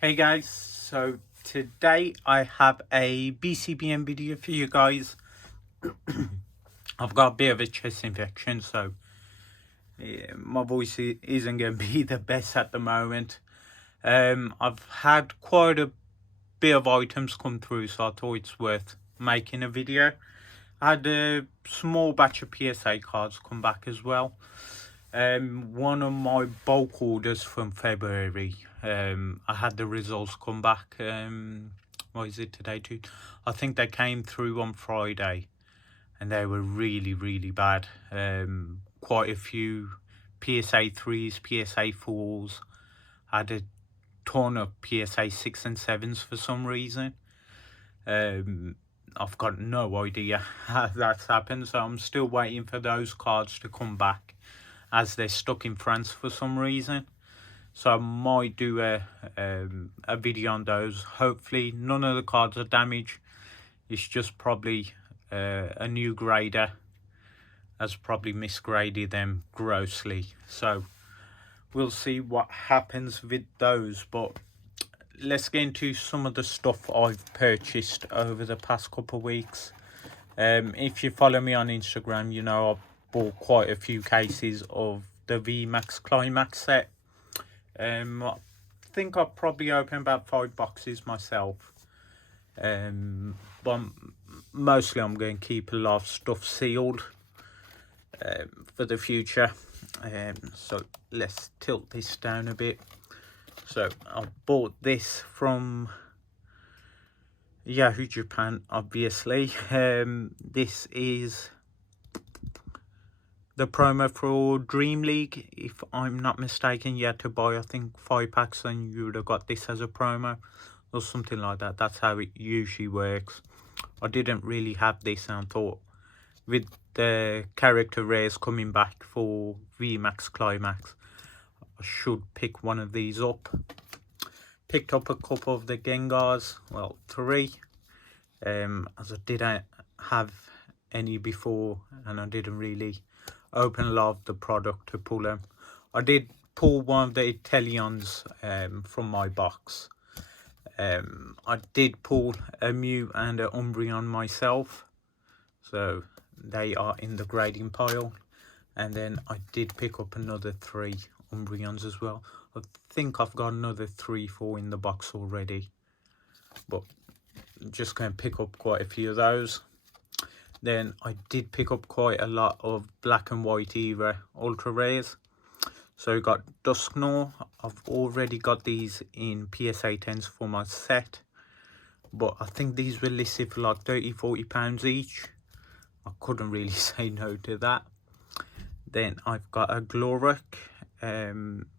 Hey guys, so today I have a BCBM video for you guys. I've got a bit of a chest infection, so my voice isn't going to be the best at the moment. I've had quite a bit of items come through, so I thought it's worth making a video. I had a small batch of PSA cards come back as well. One of my bulk orders from February, I had the results come back. What is it today, dude? I think they came through on Friday, and they were really bad. Quite a few PSA 3s, PSA 4s. I had a ton of PSA 6 and 7s for some reason. I've got no idea how that's happened, so I'm still waiting for those cards to come back, as they're stuck in France for some reason. So I might do a video on those. Hopefully none of the cards are damaged. It's just probably a new grader has probably misgraded them grossly. So we'll see what happens with those. But let's get into some of the stuff I've purchased over the past couple of weeks. If you follow me on Instagram, you know I've bought quite a few cases of the VMAX Climax set. I think I've probably opened about 5 boxes myself. But mostly I'm going to keep a lot of stuff sealed for the future. So let's tilt this down a bit. So I bought this from Yahoo Japan, obviously. This is the promo for Dream League. If I'm not mistaken, you had to buy, I think, 5 packs and you would have got this as a promo or something like that. That's how it usually works. I didn't really have this, and I thought with the character rares coming back for VMAX Climax, I should pick one of these up. Picked up a couple of the Gengars, well, 3, as I didn't have any before, and I didn't really open a lot of the product to pull them. I did pull one of the Italians from my box. I did pull a Mew and a Umbreon myself, so they are in the grading pile. And then I did pick up another 3 Umbreons as well. I think I've got another 3-4 in the box already, but I'm just going to pick up quite a few of those. Then I did pick up quite a lot of Black and White era ultra rares. So we got Dusknoir. I've already got these in PSA 10s for my set, but I think these were listed for like £30-40 each. I couldn't really say no to that. Then I've got a Gloric,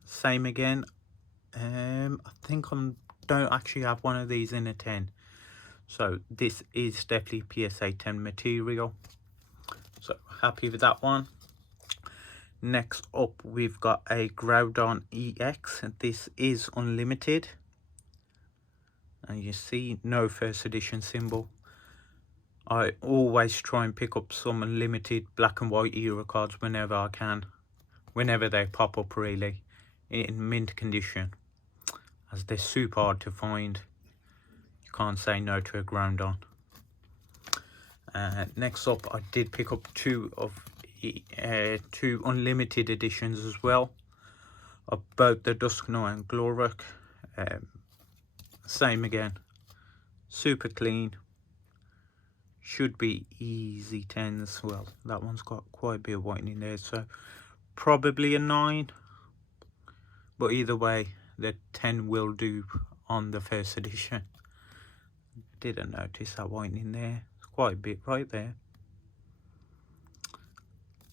same again. I think I don't actually have one of these in a 10. So this is definitely PSA 10 material. So happy with that one. Next up, we've got a Groudon Ex. This is unlimited. And you see, no first edition symbol. I always try and pick up some unlimited Black and White era cards whenever I can. Whenever they pop up, really. In mint condition, as they're super hard to find. You can't say no to a Groudon. Next up, I did pick up 2 unlimited editions as well of both the Dusknoir and Gloric. Same again, super clean, should be easy 10s. Well, that one's got quite a bit of white in there, so probably a 9, but either way the 10 will do on the first edition. Didn't notice that white in there, it's quite a bit right there.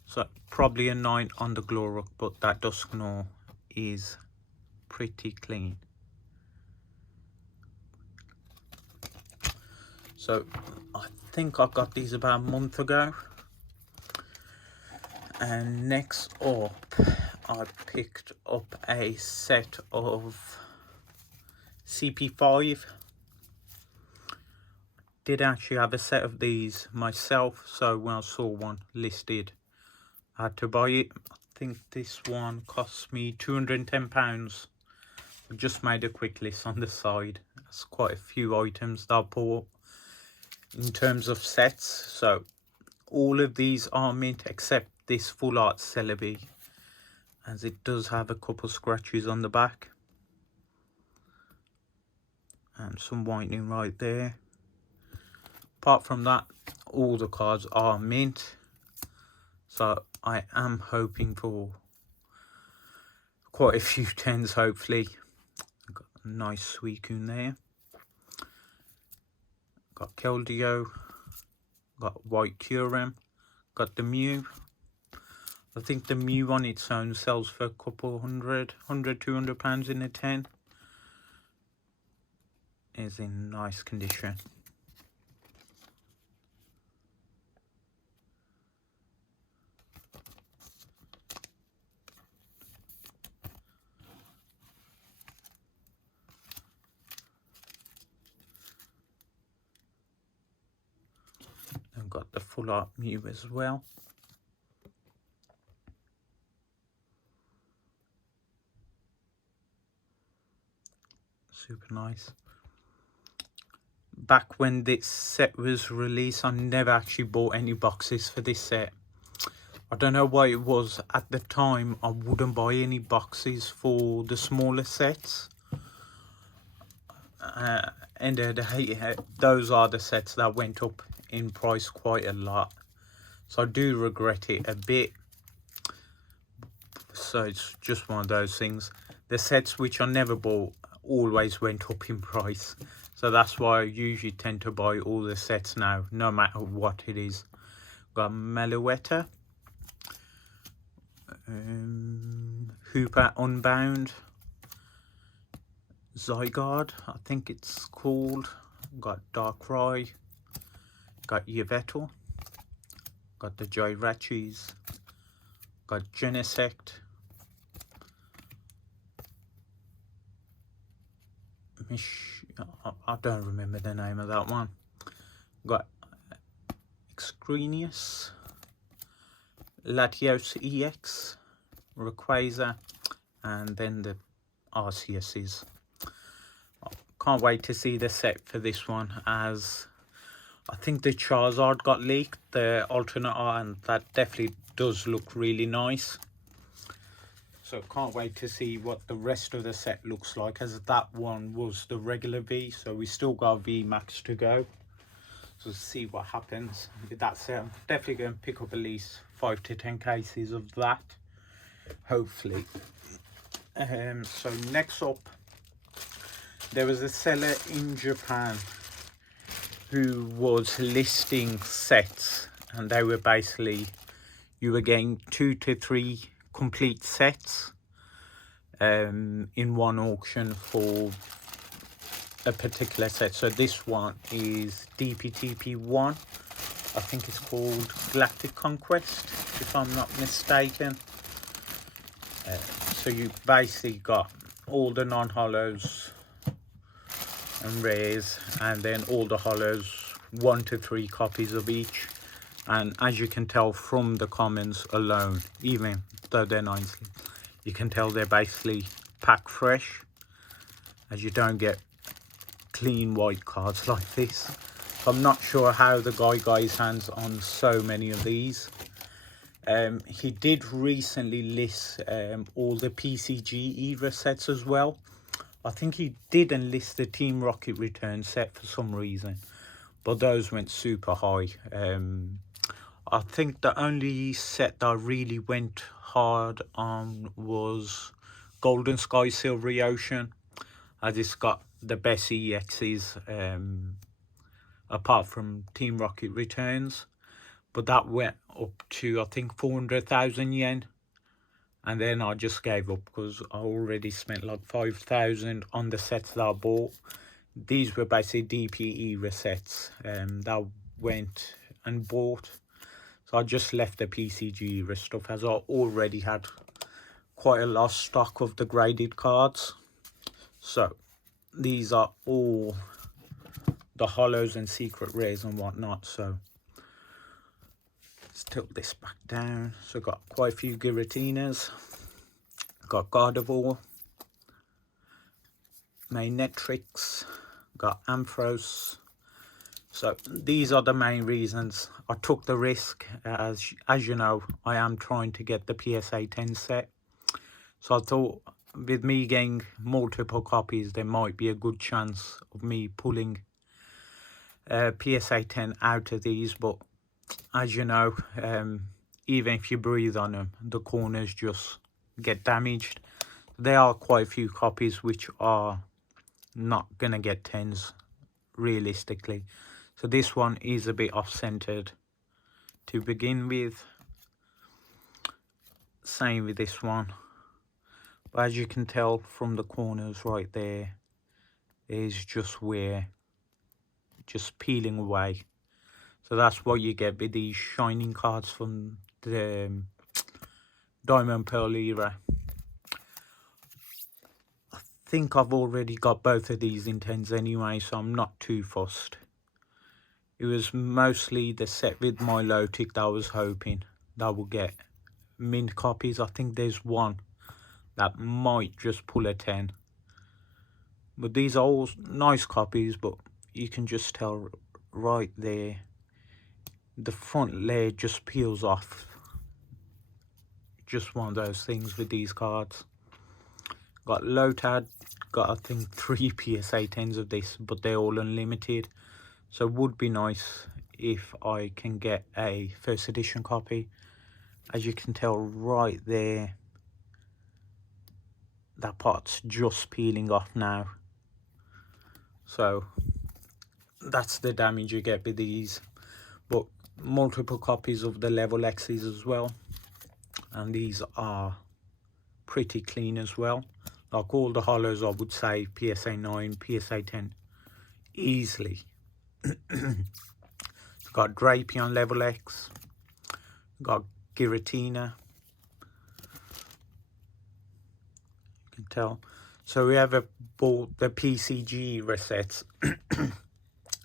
So probably a 9 on the Gloric, but that Dusknoir is pretty clean. So I think I got these about a month ago. And next up, I picked up a set of CP5. Did actually have a set of these myself, so when I saw one listed, I had to buy it. I think this one cost me £210 I just made a quick list on the side. There's quite a few items that I bought in terms of sets. So all of these are mint except this full art Celebi, as it does have a couple scratches on the back and some whitening right there. Apart from that, all the cards are mint, so I am hoping for quite a few 10s hopefully. Got a nice Suicune there, got Keldeo, got White Kyurem, got the Mew. I think the Mew on its own sells for a couple £200 in a 10. Is in nice condition. I've got the full art Mew as well. Super nice. Back when this set was released, I never actually bought any boxes for this set. I don't know why it was. At the time, I wouldn't buy any boxes for the smaller sets. And those are the sets that went up in price quite a lot. So I do regret it a bit. So it's just one of those things. The sets which I never bought always went up in price, so that's why I usually tend to buy all the sets now, no matter what it is. Got Meloetta, Hooper Unbound, Zygarde, I think it's called, got Darkrai, got Yveltal, got the Gyrachis, got Genesect, I don't remember the name of that one. Got Excrenius, Latios EX, Rayquaza, and then the Arceuses. Can't wait to see the set for this one, as I think the Charizard got leaked, the alternate art, and that definitely does look really nice. So can't wait to see what the rest of the set looks like, as that one was the regular V, so we still got V Max to go. So see what happens with that set. I'm definitely going to pick up at least 5 to 10 cases of that, hopefully. So next up, there was a seller in Japan who was listing sets, and they were basically, you were getting 2 to 3 complete sets in one auction for a particular set. So this one is DPTP1, I think it's called Galactic Conquest, if I'm not mistaken. So you basically got all the non-hollows and rares, and then all the hollows, 1 to 3 copies of each. And as you can tell from the comments alone, even though they're 90, you can tell they're basically pack fresh, as you don't get clean white cards like this. I'm not sure how the guy got his hands on so many of these. He did recently list all the PCG Evo sets as well. I think he didn't list the Team Rocket Return set for some reason, but those went super high. I think the only set that I really went hard on was Golden Sky Silvery Ocean, as it's got the best EXs apart from Team Rocket Returns. But that went up to, I think, 400,000 yen. And then I just gave up because I already spent like 5,000 on the sets that I bought. These were basically DPE resets that I went and bought. So I just left the PCG era stuff, as I already had quite a lot of stock of the graded cards. So these are all the hollows and secret rares and whatnot. So let's tilt this back down. So got quite a few Giratinas. Got Gardevoir, Magnetrix, got Amphros. So these are the main reasons I took the risk. As you know, I am trying to get the PSA 10 set. So I thought with me getting multiple copies, there might be a good chance of me pulling PSA 10 out of these. But as you know, even if you breathe on them, the corners just get damaged. There are quite a few copies which are not gonna get 10s realistically. So this one is a bit off-centered to begin with. Same with this one. But as you can tell from the corners right there, is just where, just peeling away. So that's what you get with these shining cards from the Diamond Pearl era. I think I've already got both of these in 10s anyway, so I'm not too fussed. It was mostly the set with my low tick that I was hoping that I will get mint copies. I think there's one that might just pull a 10. But these are all nice copies, but you can just tell right there, the front layer just peels off. Just one of those things with these cards. Got Lotad, got I think 3 PSA 10s of this, but they're all unlimited. So it would be nice if I can get a first edition copy. As you can tell right there, that part's just peeling off now. So that's the damage you get with these. But multiple copies of the level X's as well. And these are pretty clean as well. Like all the hollows, I would say PSA 9, PSA 10 easily. Got Drapion level X, got Giratina, you can tell. So we have bought the PCG resets.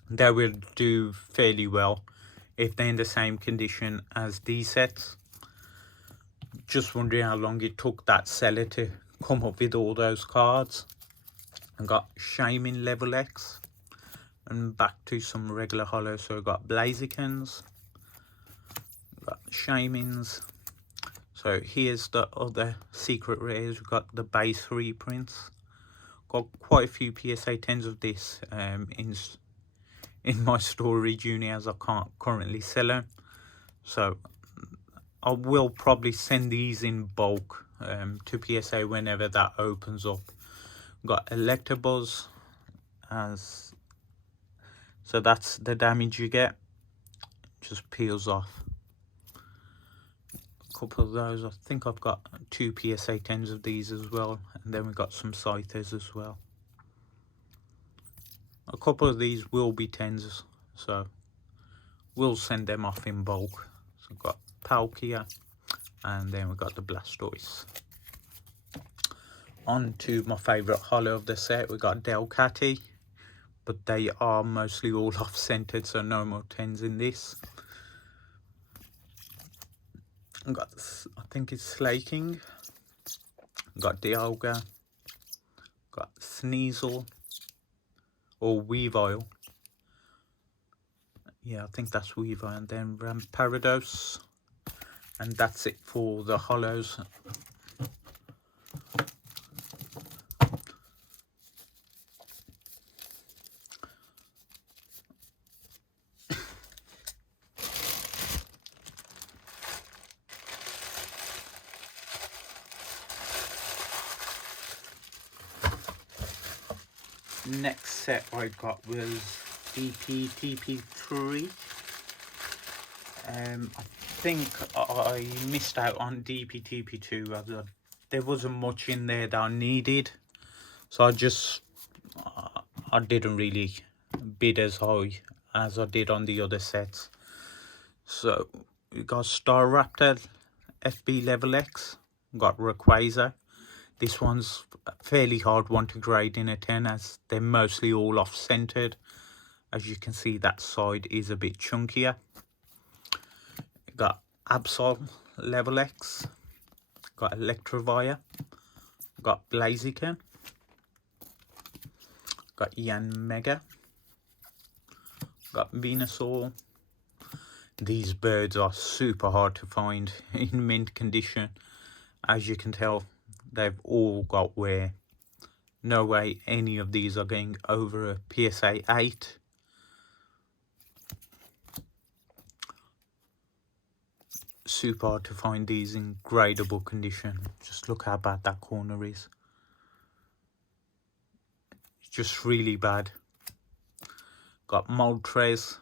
They will do fairly well if they're in the same condition as these sets. Just wondering how long it took that seller to come up with all those cards. I got Shaman level X. And back to some regular hollows. So we've got Blazikens, got Shamans. So here's the other secret rares. We've got the base reprints. Got quite a few PSA 10s of this in my storage unit, as I can't currently sell them. So I will probably send these in bulk to PSA whenever that opens up. We've got Electabuzz as... So that's the damage you get, just peels off. A couple of those, I think I've got 2 PSA 10s of these as well, and then we've got some Scythers as well. A couple of these will be 10s, so we'll send them off in bulk. So we've got Palkia, and then we've got the Blastoise. On to my favourite hollow of the set, we've got Delcatty. But they are mostly all off-centered, so no more 10s in this. I've got, I think it's Slaking. Got Dialga. Got Sneasel. Or Weavile. Yeah, I think that's Weavile. And then Ramparados. And that's it for the hollows. Next set I got was DPTP3. I think I missed out on DPTP2. There wasn't much in there that I needed, so I didn't really bid as high as I did on the other sets. So we got Staraptor FB level X, got Rayquaza. This one's a fairly hard one to grade in a 10, as they're mostly all off-centered. As you can see, that side is a bit chunkier. Got Absol level X, got Electivire, got Blaziken, Got Yan Mega. Got Venusaur. These birds are super hard to find in mint condition. As you can tell, they've all got wear. No way any of these are going over a PSA 8. Super hard to find these in gradable condition. Just look how bad that corner is. It's just really bad. Got Moltres.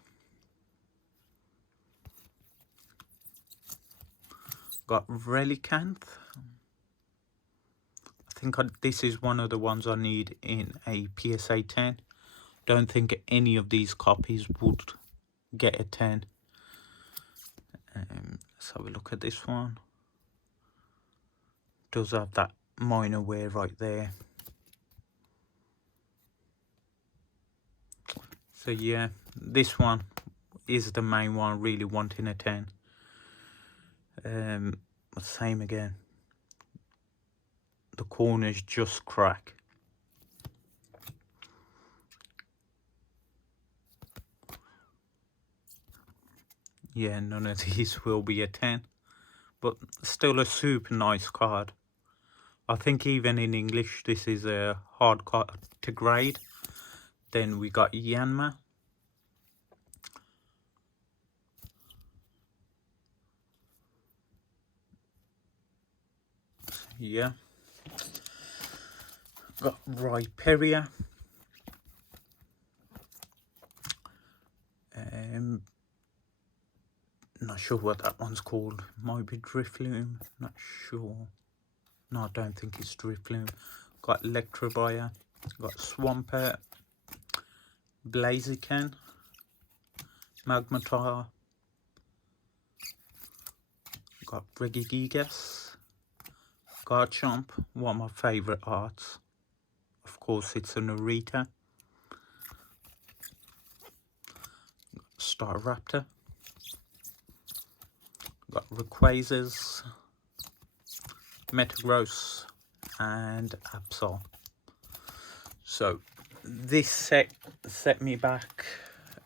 Got Relicanth. I think this is one of the ones I need in a PSA 10. Don't think any of these copies would get a 10. Let's have a look at this one. Does have that minor wear right there. So yeah, this one is the main one really wanting a 10. Same again. The corners just crack. Yeah, none of these will be a 10. But still a super nice card. I think even in English this is a hard card to grade. Then we got Yanma. Yeah. Got Rhyperia. Not sure what that one's called. Might be Drifloon. Not sure. No, I don't think it's Drifloon. Got Electrovaya. Got Swampert. Blaziken. Magmatar. Got Regigigas. Garchomp. One of my favourite arts. Of course, it's a Narita. Staraptor. Got Rayquazas, Metagross, and Absol. So this set me back.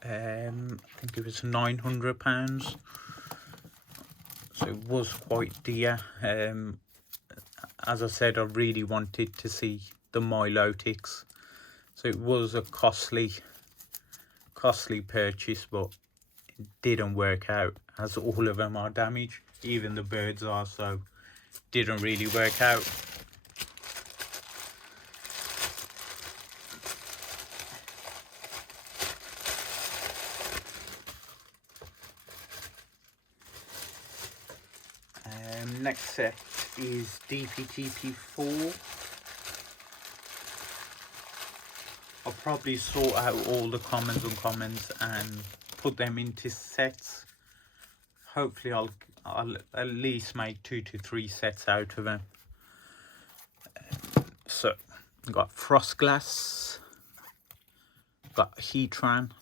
I think it was £900. So it was quite dear. As I said, I really wanted to see the Milotics. So it was a costly purchase, but it didn't work out, as all of them are damaged. Even the birds are, so didn't really work out. Next set is DPTP4. I'll probably sort out all the commons and commons and put them into sets. Hopefully I'll at least make 2 to 3 sets out of them. So got Frostglass, got Heatran,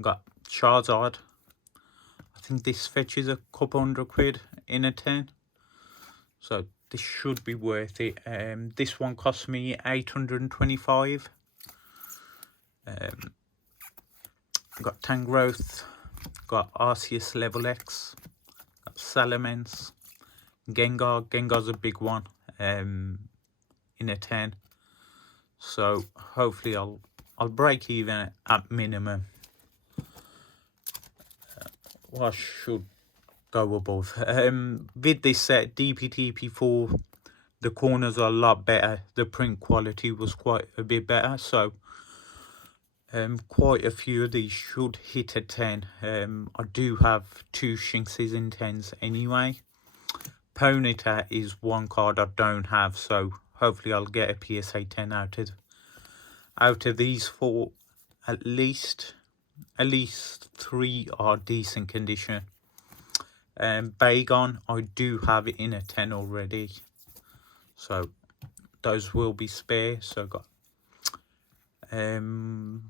got Charizard. I think this fetches a couple £100 in a 10, so this should be worth it. This one cost me 825. Got Tangrowth, got Arceus Level X, got Salamence, Gengar. Gengar's a big one in a 10, so hopefully I'll break even at minimum. Well, I should go above. With this set, DPTP4, the corners are a lot better. The print quality was quite a bit better, so quite a few of these should hit a 10. I do have 2 Shinxes in 10s anyway. Ponyta is one card I don't have, so hopefully I'll get a PSA 10 out of these 4. At least 3 are decent condition. Bagon, I do have it in a 10 already, so those will be spare. So got not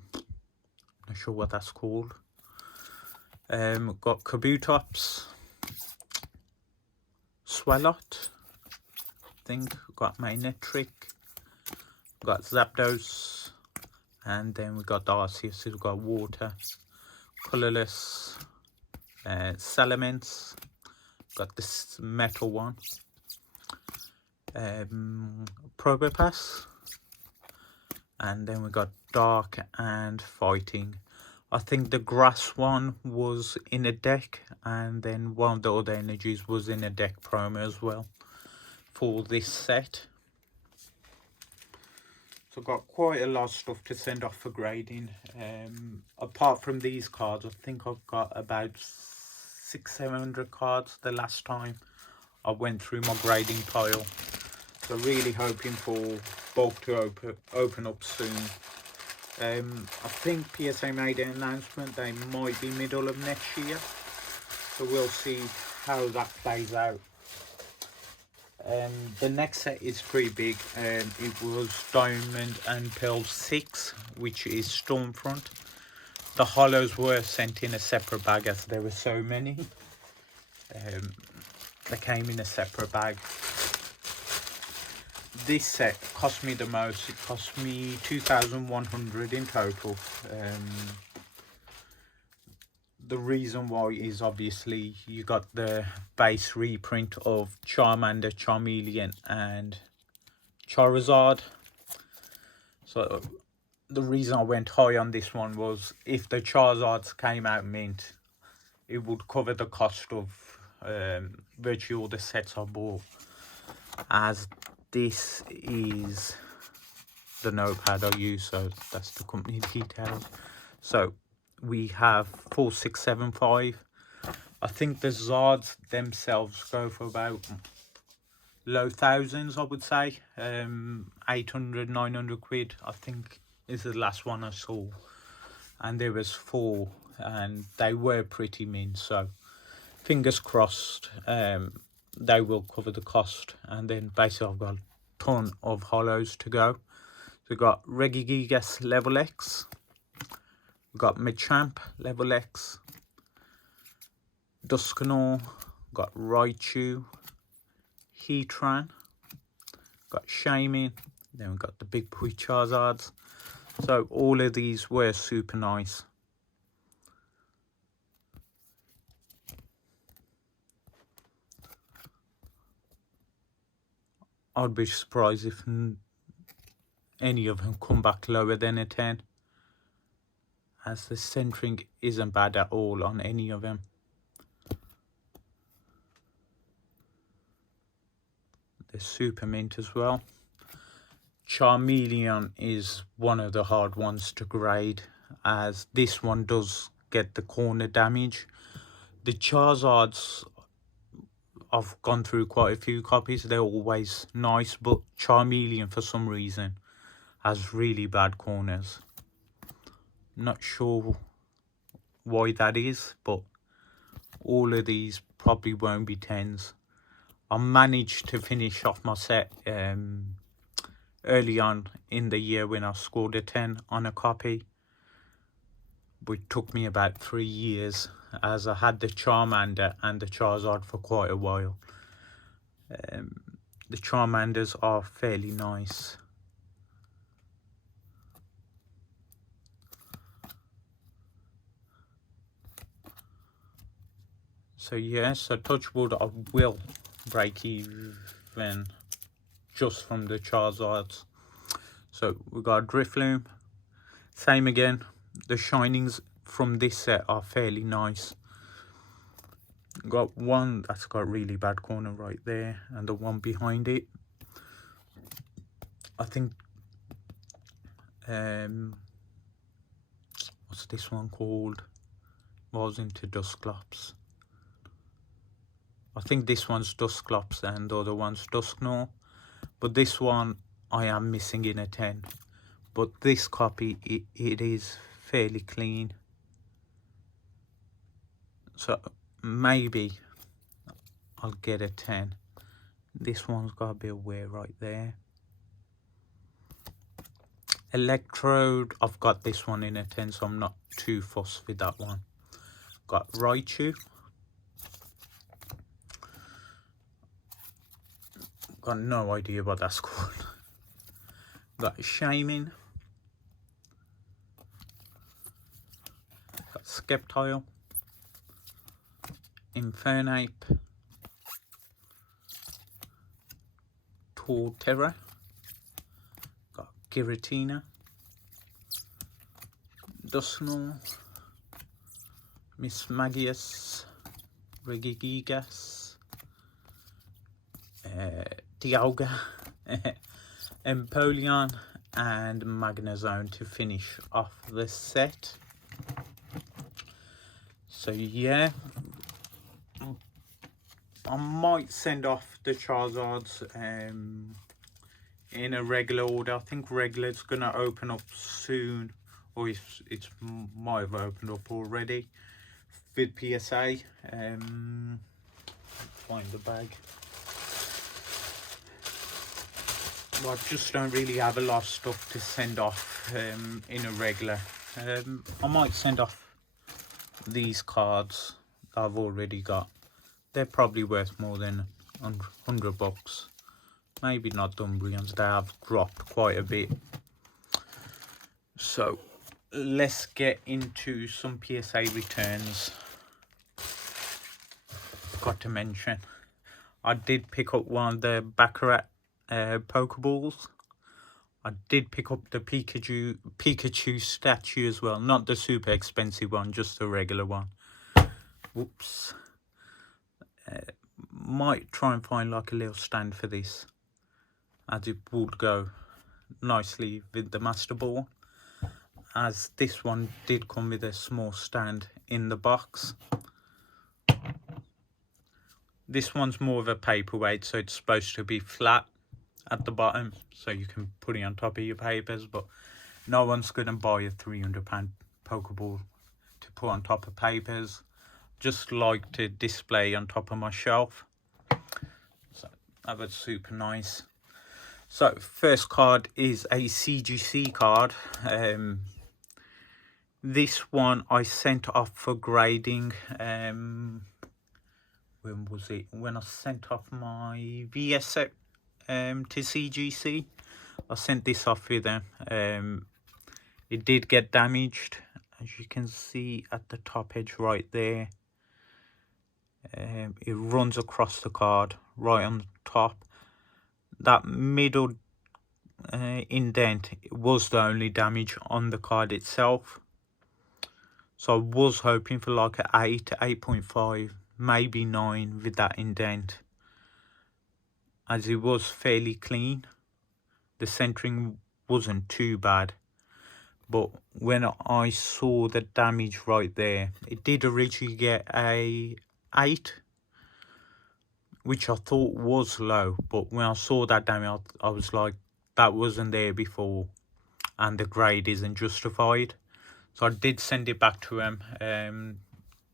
sure what that's called. Got Kabutops, Swalot, I think. Got Manectric, got Zapdos, And then we got the Arceus, we've got water, colourless, Salamence, got this metal one, Probopass, and then we got dark and fighting. I think the grass one was in a deck, and then one of the other energies was in a deck promo as well for this set. So I've got quite a lot of stuff to send off for grading. Apart from these cards, I think I've got about 600-700 cards the last time I went through my grading pile. So really hoping for bulk to open up soon. I think PSA made an announcement they might be middle of next year. So we'll see how that plays out. The next set is pretty big. It was Diamond and Pearl 6, which is Stormfront. The hollows were sent in a separate bag as there were so many. They came in a separate bag. This set cost me the most. It cost me 2,100 in total. The reason why is obviously you got the base reprint of Charmander, Charmeleon and Charizard. So the reason I went high on this one was if the Charizards came out mint, it would cover the cost of virtually all the sets I bought. As this is the notepad I use, so that's the company details. So we have 4675. I think the Zards themselves go for about low thousands, I would say. 800, 900 quid, I think, is the last one I saw. And there was 4, and they were pretty mint. So fingers crossed, they will cover the cost. And then basically I've got a ton of hollows to go. So we've got Regis level X. We've got Machamp level X, Dusknoir, got Raichu, Heatran, got Shaymin, then we've got the big boy Charizards. So all of these were super nice. I'd be surprised if any of them come back lower than a 10. As the centering isn't bad at all on any of them. They're super mint as well. Charmeleon is one of the hard ones to grade, as this one does get the corner damage. The Charizards, I've gone through quite a few copies, they're always nice, but Charmeleon for some reason has really bad corners. Not sure why that is, but all of these probably won't be 10s. I managed to finish off my set early on in the year when I scored a 10 on a copy, but it took me about 3 years, as I had the Charmander and the Charizard for quite a while. The Charmanders are fairly nice. So yeah, so touch wood, I will break even just from the Charizards. So we got Drifloon. Same again, the shinings from this set are fairly nice. Got one that's got really bad corner right there, and the one behind it. I think what's this one called? Was into Dusclops. I think this one's Dusclops and the other one's Dusknoir. But this one I am missing in a 10. But this copy, it is fairly clean. So maybe I'll get a 10. This one's got a bit of wear right there. Electrode, I've got this one in a 10, so I'm not too fussed with that one. Got Raichu. Got no idea what that's called. Got Shaymin. Skeptile, Infernape, Torterra, got Giratina, Dusknoir, Miss Magius, Regigigas, Dialga, Empoleon, and Magnezone to finish off the set. So yeah, I might send off the Charizards in a regular order. I think regular's gonna open up soon, or it's might have opened up already with PSA. Find the bag. Well, I just don't really have a lot of stuff to send off in a regular. I might send off these cards that I've already got. They're probably worth more than $100. Maybe not Dumbrians, they have dropped quite a bit. So let's get into some PSA returns. Forgot to mention, I did pick up one of the Baccarat Pokeballs. I did pick up the Pikachu statue as well, not the super expensive one, just the regular one. Whoops. Might try and find like a little stand for this, as it would go nicely with the Master Ball, as this one did come with a small stand in the box. This one's more of a paperweight, so it's supposed to be flat at the bottom, so you can put it on top of your papers, but no one's going to buy a £300 Pokeball to put on top of papers. Just like to display on top of my shelf. So that was super nice. So first card is a CGC card. This one I sent off for grading. When was it? When I sent off my VS set to CGC, I sent this off with them. It did get damaged, as you can see at the top edge right there. It runs across the card right on the top. That middle indent was the only damage on the card itself, so I was hoping for like an 8, 8.5, maybe 9 with that indent, as it was fairly clean. The centering wasn't too bad, but when I saw the damage right there, it did originally get a 8, which I thought was low, but when I saw that damage, I was like, that wasn't there before and the grade isn't justified. So I did send it back to them.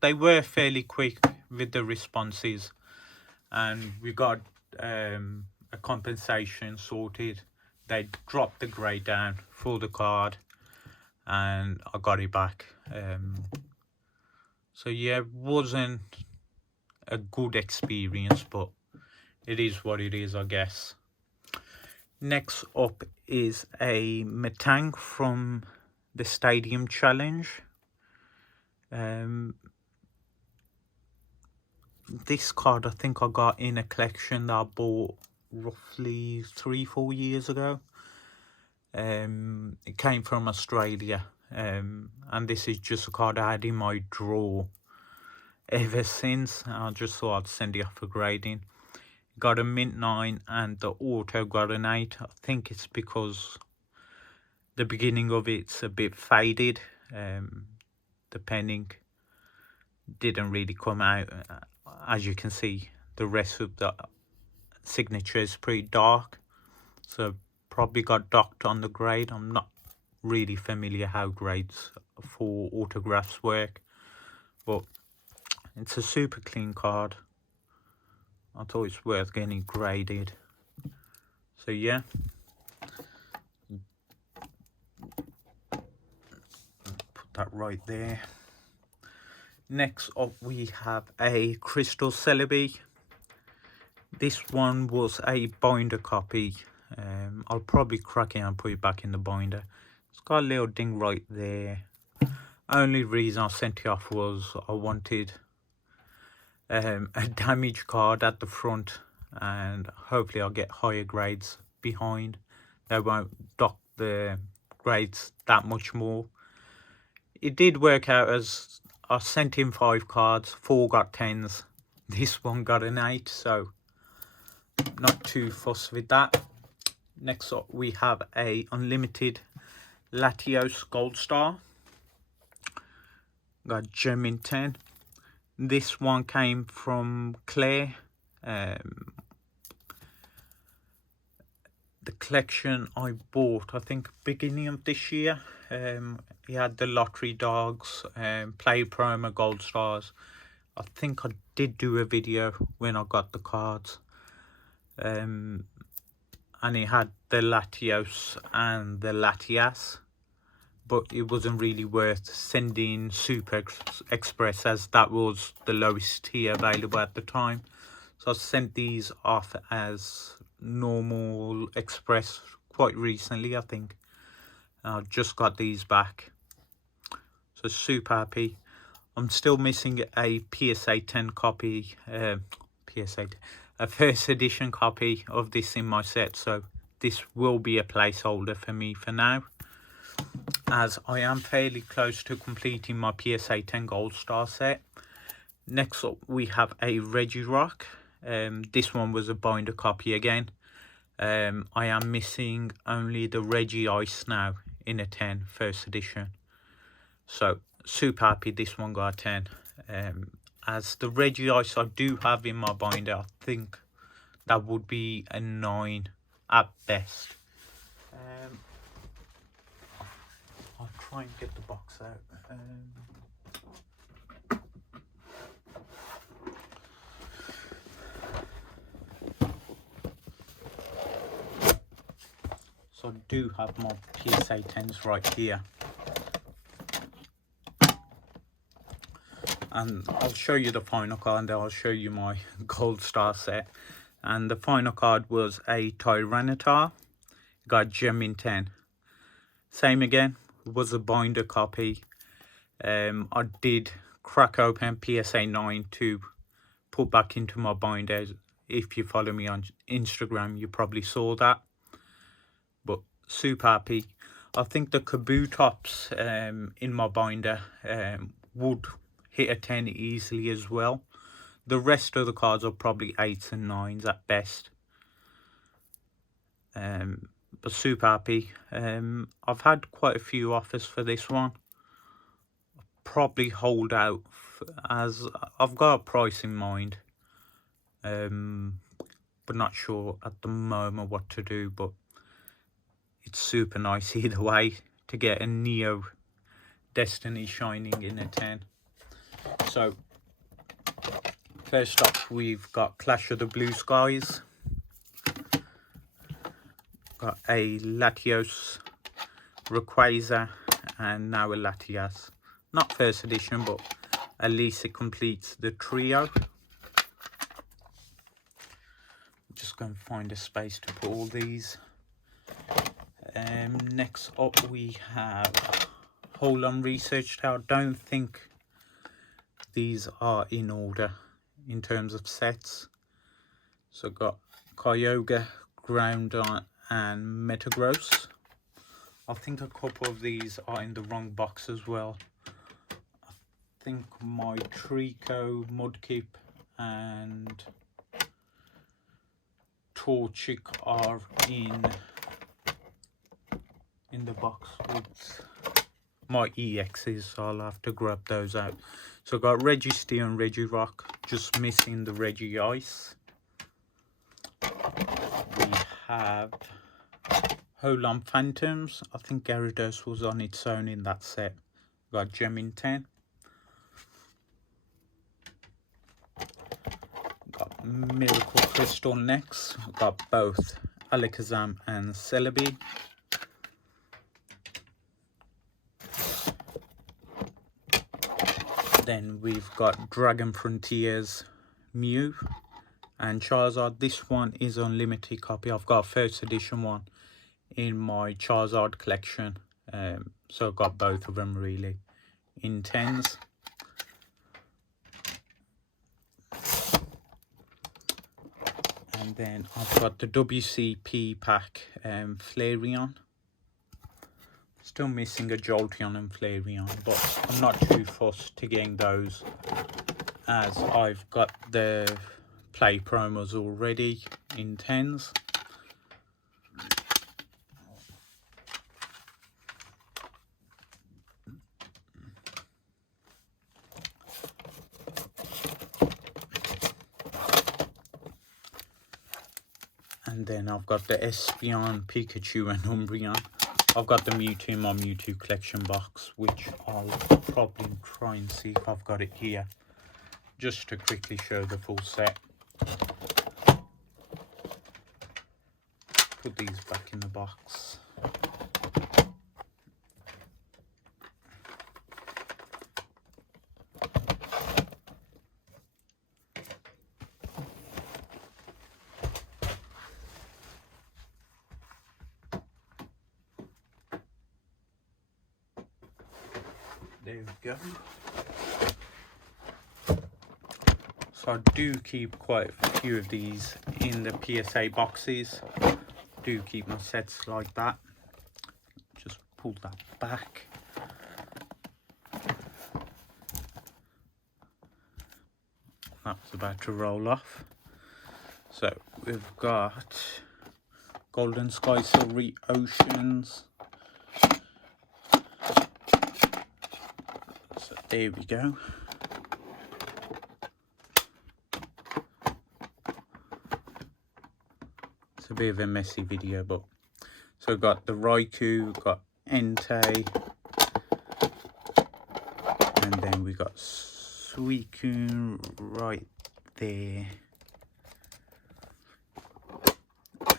They were fairly quick with the responses, and we got a compensation sorted. They dropped the grade down for the card and I got it back. So yeah, it wasn't a good experience, but it is what it is, I guess. Next up is a Metang from the Stadium Challenge. This card I think I got in a collection that I bought roughly 3-4 years ago. It came from Australia, and this is just a card I had in my drawer ever since. I just thought I'd send it off for grading. Got a mint 9 and the auto got an 8. I think it's because the beginning of it's a bit faded. The penning didn't really come out. As you can see, the rest of the signature is pretty dark, so probably got docked on the grade. I'm not really familiar how grades for autographs work, but it's a super clean card. I thought it's worth getting graded. So yeah, put that right there. Next up we have a Crystal Celebi. This one was a binder copy. I'll probably crack it and put it back in the binder. It's got a little ding right there. Only reason I sent it off was I wanted a damage card at the front, and hopefully I'll get higher grades behind. They won't dock the grades that much more. It did work out as I sent in 5 cards, 4 got 10s. This one got an 8, so not too fussed with that. Next up we have a unlimited Latios Gold Star. Got gem in 10. This one came from Claire. The collection I bought, I think, beginning of this year. He had the lottery dogs, play promo gold stars. I think I did do a video when I got the cards. And he had the Latios and the Latias, but it wasn't really worth sending Super Express, as that was the lowest tier available at the time. So I sent these off as normal Express quite recently, I think. I just got these back, so super happy. I'm still missing a PSA 10 copy, a first edition copy of this in my set, so this will be a placeholder for me for now, as I am fairly close to completing my PSA 10 Gold Star set. Next up we have a Regis Rock. This one was a binder copy again. I am missing only the Reggie Ice now in a 10 first edition, so super happy this one got a 10. As the Reggie Ice I do have in my binder, I think that would be a 9 at best. I'll try and get the box out. So I do have my PSA 10s right here. And I'll show you the final card, and then I'll show you my Gold Star set. And the final card was a Tyranitar. Got gem in 10. Same again, was a binder copy. I did crack open PSA 9 to put back into my binder. If you follow me on Instagram, you probably saw that. But super happy. I think the Kabutops in my binder would hit a 10 easily as well. The rest of the cards are probably 8s and 9s at best. But super happy. I've had quite a few offers for this one. I'll probably hold out as I've got a price in mind. But not sure at the moment what to do, but it's super nice either way to get a Neo Destiny shining in a 10. So first up we've got Clash of the Blue Skies. Got a Latios, Rayquaza, and now a Latias. Not first edition, but at least it completes the trio. I'm just going to find a space to put all these. Next up we have Hold On Research Tower. I don't think these are in order in terms of sets. So got Kyogre, Groudon, and Metagross. I think a couple of these are in the wrong box as well. I think my Trico, Mudkip, and Torchic are in the box with my EXs, so I'll have to grab those out. So I got Registeel and Regis Rock, just missing the Reggie Ice. We have Holam Phantoms. I think Gyarados was on its own in that set. Got gem in 10. Got Miracle Crystal next. Got both Alakazam and Celebi. Then we've got Dragon Frontiers, Mew, and Charizard. This one is unlimited copy. I've got a first edition one in my Charizard collection, so I've got both of them really in 10s. And then I've got the WCP pack Flareon. Still missing a Jolteon and Flareon, but I'm not too fussed to getting those, as I've got the play promos already in 10s. And then I've got the Espeon, Pikachu and Umbreon. I've got the Mewtwo in my Mewtwo collection box, which I'll probably try and see if I've got it here, just to quickly show the full set. Put these back in the box. There we go. So I do keep quite a few of these in the PSA boxes. Do keep my sets like that. Just pull that back. That's about to roll off. So we've got Golden Sky Silvery Oceans. So there we go. It's a bit of a messy video, but so we've got the Raikou, got Entei, and then we got Suicune right there,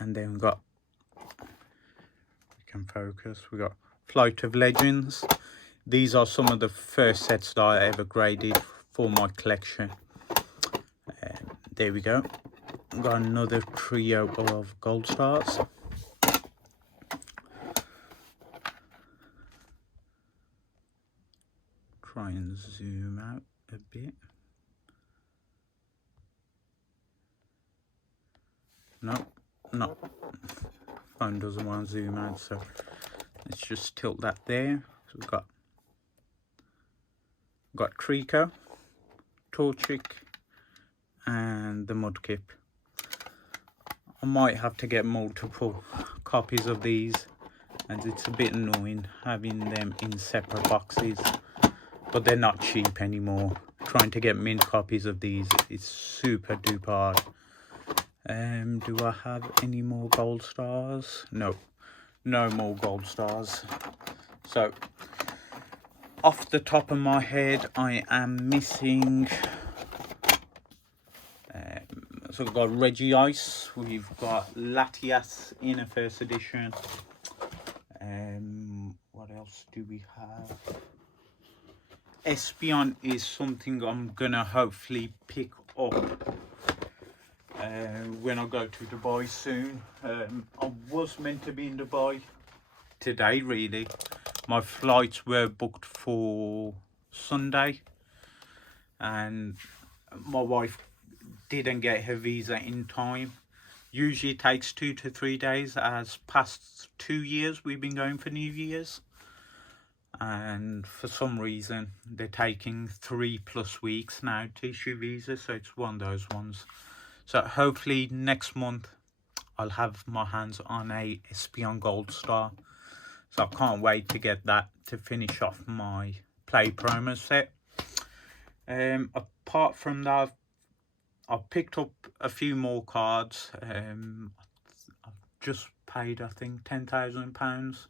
and then we got, we can focus, we got Flight of Legends. These are some of the first sets that I ever graded for my collection. There we go. Got another trio of gold stars. Try and zoom out a bit. No, phone doesn't want to zoom out, so let's just tilt that there. So we've got Trico, Torchic, and the Mudkip. I might have to get multiple copies of these, and it's a bit annoying having them in separate boxes, but they're not cheap anymore. Trying to get mint copies of these is super duper hard. Do I have any more gold stars? No more gold stars. So off the top of my head, I am missing, so we've got Regice, we've got Latias in a first edition. What else do we have? Espeon is something I'm gonna hopefully pick up when I go to Dubai soon. I was meant to be in Dubai today, really. My flights were booked for Sunday, and my wife didn't get her visa in time. Usually it takes 2 to 3 days, as past 2 years we've been going for New Year's, and for some reason they're taking 3+ weeks now to issue visas, so it's one of those ones. So hopefully next month I'll have my hands on a Espeon Gold Star, so I can't wait to get that to finish off my play promo set. Apart from that, I've picked up a few more cards. I've just paid, I think, £10,000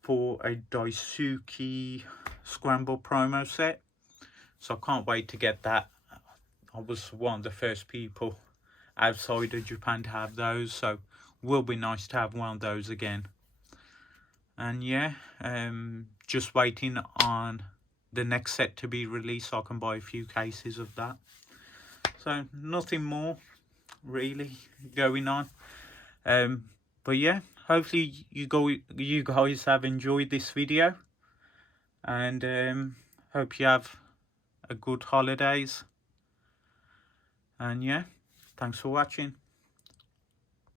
for a Daisuke Scramble promo set, so I can't wait to get that. I was one of the first people outside of Japan to have those, so will be nice to have one of those again. And yeah, just waiting on the next set to be released so I can buy a few cases of that. So nothing more really going on. But yeah, hopefully you guys have enjoyed this video. and hope you have a good holidays. And yeah, thanks for watching.